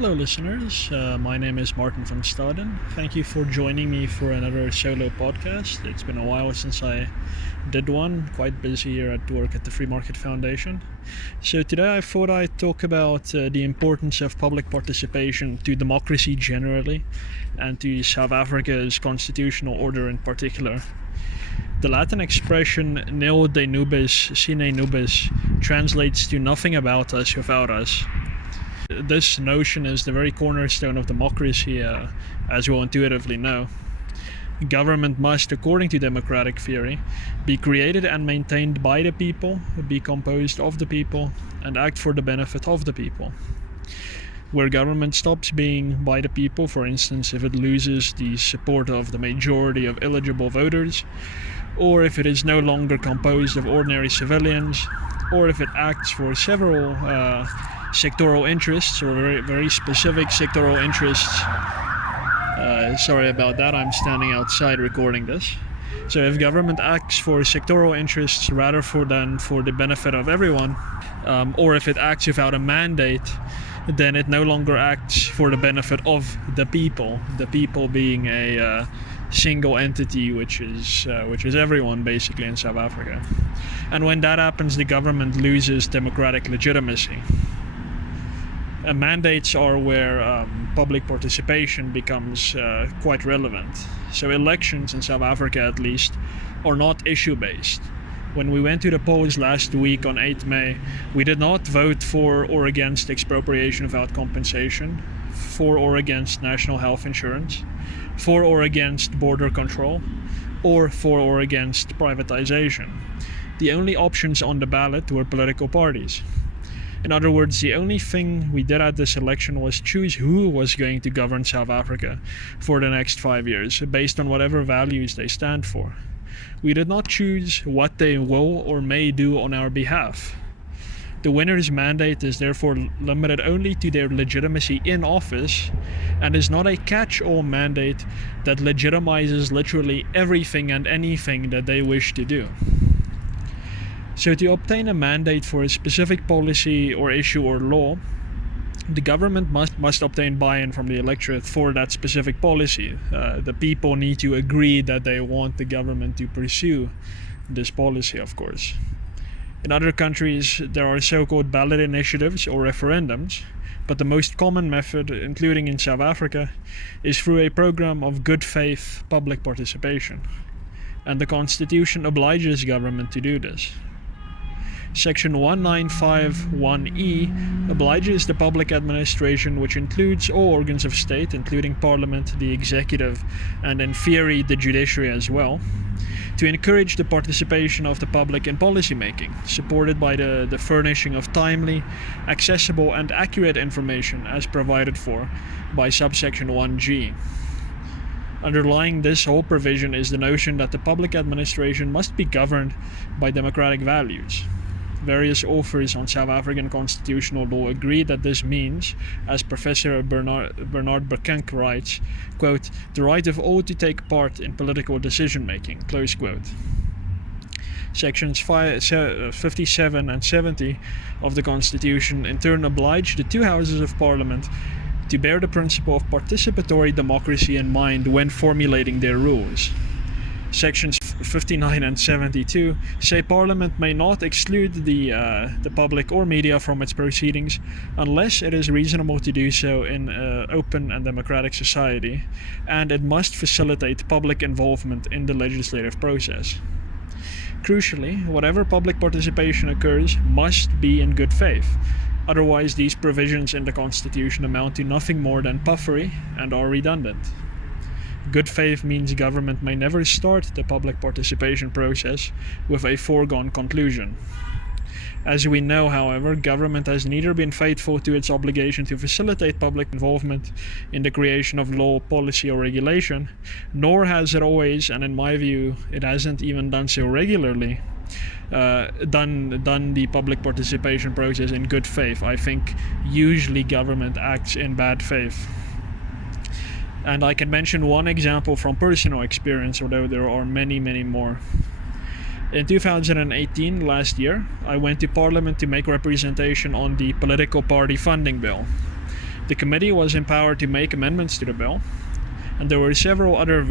Hello, listeners. My name is Martin from Staden. Thank you for joining me for another solo podcast. It's been a while since I did one. Quite busy here at work at the Free Market Foundation. So today I thought I'd talk about the importance of public participation to democracy generally and to South Africa's constitutional order in particular. The Latin expression nil de nubis sine nubis translates to nothing about us without us. This notion is the very cornerstone of democracy, as you will intuitively know. Government must, according to democratic theory, be created and maintained by the people, be composed of the people, and act for the benefit of the people. Where government stops being by the people, for instance, if it loses the support of the majority of eligible voters, or if it is no longer composed of ordinary civilians, or if it acts for several sectoral interests or very specific sectoral interests. Sorry about that, I'm standing outside recording this. So if government acts for sectoral interests rather than for the benefit of everyone, or if it acts without a mandate, then it no longer acts for the benefit of the people being a single entity, which is everyone basically in South Africa. And when that happens, the government loses democratic legitimacy. Mandates are where public participation becomes quite relevant. So elections in South Africa, at least, are not issue-based. When we went to the polls last week on 8th May, we did not vote for or against expropriation without compensation, for or against national health insurance, for or against border control, or for or against privatization. The only options on the ballot were political parties. In other words, the only thing we did at this election was choose who was going to govern South Africa for the next 5 years, based on whatever values they stand for. We did not choose what they will or may do on our behalf. The winner's mandate is therefore limited only to their legitimacy in office and is not a catch-all mandate that legitimizes literally everything and anything that they wish to do. So to obtain a mandate for a specific policy or issue or law, the government must obtain buy-in from the electorate for that specific policy. The people need to agree that they want the government to pursue this policy, of course. In other countries, there are so-called ballot initiatives or referendums, but the most common method, including in South Africa, is through a program of good faith public participation. And the Constitution obliges government to do this. Section 1951E obliges the public administration, which includes all organs of state, including parliament, the executive, and in theory the judiciary as well, to encourage the participation of the public in policy making, supported by the furnishing of timely, accessible, and accurate information as provided for by subsection 1G. Underlying this whole provision is the notion that the public administration must be governed by democratic values. Various authors on South African constitutional law agree that this means, as Professor Bernard Berkenk writes, quote, the right of all to take part in political decision-making, close quote. Sections 57 and 70 of the Constitution in turn oblige the two houses of Parliament to bear the principle of participatory democracy in mind when formulating their rules. Sections 59 and 72 say Parliament may not exclude the public or media from its proceedings unless it is reasonable to do so in an open and democratic society, and it must facilitate public involvement in the legislative process. Crucially, whatever public participation occurs must be in good faith. Otherwise, these provisions in the Constitution amount to nothing more than puffery and are redundant. Good faith means government may never start the public participation process with a foregone conclusion. As we know, however, government has neither been faithful to its obligation to facilitate public involvement in the creation of law, policy, or regulation, nor has it always, and in my view, it hasn't even done so regularly, done the public participation process in good faith. I think usually government acts in bad faith. And I can mention one example from personal experience, although there are many, many more. In 2018, last year, I went to Parliament to make representation on the political party funding bill. The committee was empowered to make amendments to the bill, and there were several other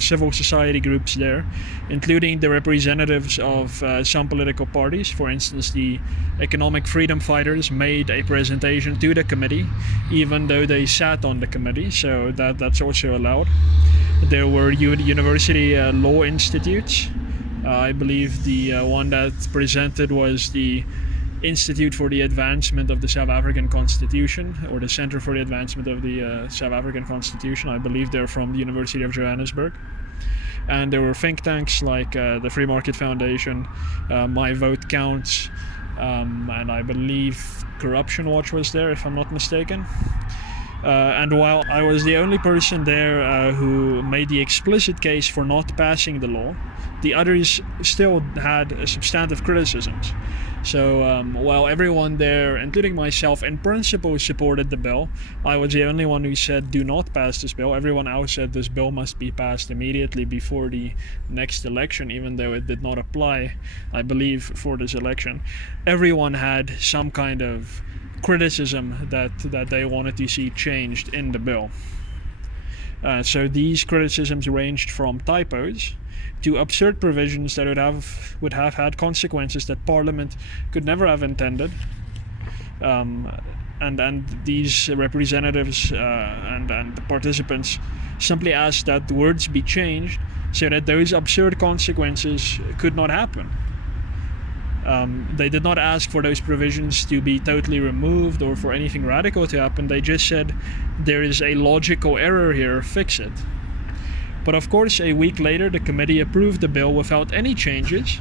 civil society groups there, including the representatives of some political parties. For instance, the economic freedom fighters made a presentation to the committee, even though they sat on the committee, so that's also allowed. There were university law institutes. I believe the one that presented was the Institute for the Advancement of the South African Constitution, or the Center for the Advancement of the South African Constitution. I believe they're from the University of Johannesburg. And there were think tanks like the Free Market Foundation, My Vote Counts, and I believe Corruption Watch was there, if I'm not mistaken. And while I was the only person there who made the explicit case for not passing the law, the others still had substantive criticisms. So while everyone there, including myself, in principle supported the bill, I was the only one who said do not pass this bill. Everyone else said this bill must be passed immediately before the next election, even though it did not apply, I believe, for this election. Everyone had some kind of criticism that they wanted to see changed in the bill. So these criticisms ranged from typos to absurd provisions that would have had consequences that Parliament could never have intended. And these representatives and the participants simply asked that the words be changed so that those absurd consequences could not happen. They did not ask for those provisions to be totally removed or for anything radical to happen. They just said there is a logical error here, fix it. But of course, a week later, the committee approved the bill without any changes,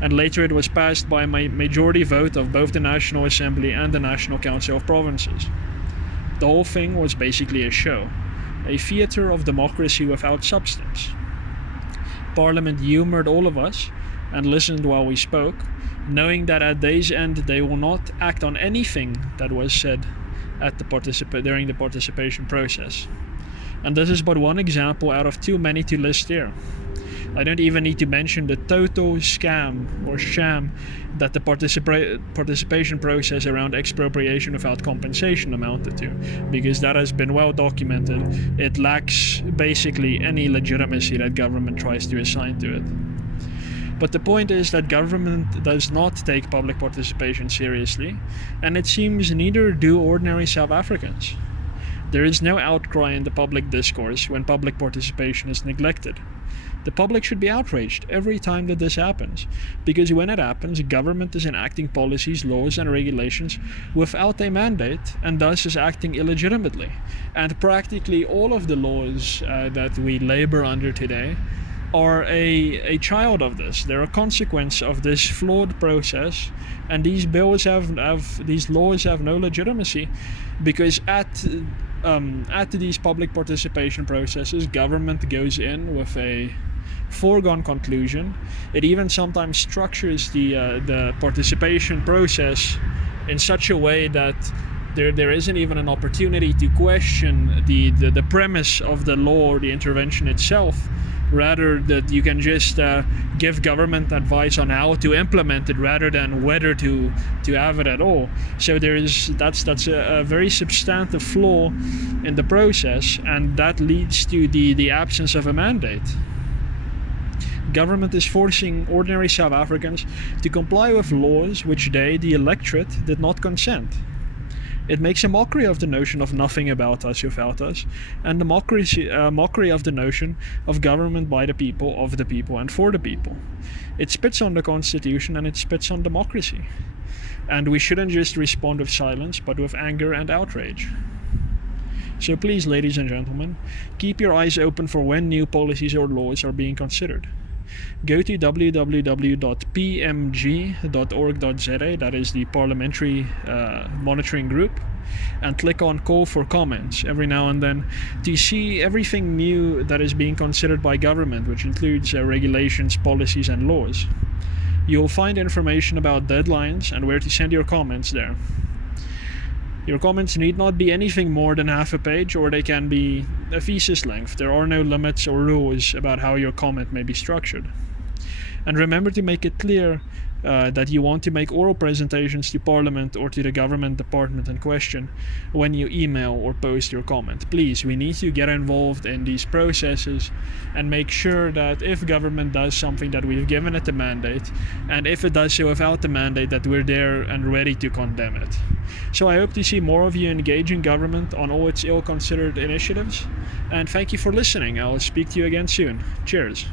and later it was passed by a majority vote of both the National Assembly and the National Council of Provinces. The whole thing was basically a show, a theater of democracy without substance. Parliament humored all of us and listened while we spoke, knowing that at day's end they will not act on anything that was said at during the participation process. And this is but one example out of too many to list here. I don't even need to mention the total scam or sham that the participation process around expropriation without compensation amounted to, because that has been well documented. It lacks basically any legitimacy that government tries to assign to it. But the point is that government does not take public participation seriously, and it seems neither do ordinary South Africans. There is no outcry in the public discourse when public participation is neglected. The public should be outraged every time that this happens, because when it happens, government is enacting policies, laws and regulations without a mandate, and thus is acting illegitimately. And practically all of the laws that we labor under today are a child of this. They're a consequence of this flawed process, and these laws have no legitimacy, because at these public participation processes, government goes in with a foregone conclusion. It even sometimes structures the participation process in such a way that there isn't even an opportunity to question the premise of the law or the intervention itself. Rather, that you can just give government advice on how to implement it rather than whether to have it at all. So that's a very substantive flaw in the process, and that leads to the absence of a mandate. Government is forcing ordinary South Africans to comply with laws which they, the electorate, did not consent. It makes a mockery of the notion of nothing about us without us, and a mockery of the notion of government by the people, of the people, and for the people. It spits on the Constitution and it spits on democracy. And we shouldn't just respond with silence, but with anger and outrage. So please, ladies and gentlemen, keep your eyes open for when new policies or laws are being considered. Go to www.pmg.org.za, that is the Parliamentary Monitoring Group, and click on Call for Comments every now and then to see everything new that is being considered by government, which includes regulations, policies and laws. You'll find information about deadlines and where to send your comments there. Your comments need not be anything more than half a page, or they can be a thesis length. There are no limits or rules about how your comment may be structured. And remember to make it clear that you want to make oral presentations to Parliament or to the government department in question when you email or post your comment. Please, we need to get involved in these processes and make sure that if government does something that we've given it the mandate, and if it does so without the mandate, that we're there and ready to condemn it. So I hope to see more of you engage in government on all its ill-considered initiatives, and thank you for listening. I'll speak to you again soon. Cheers.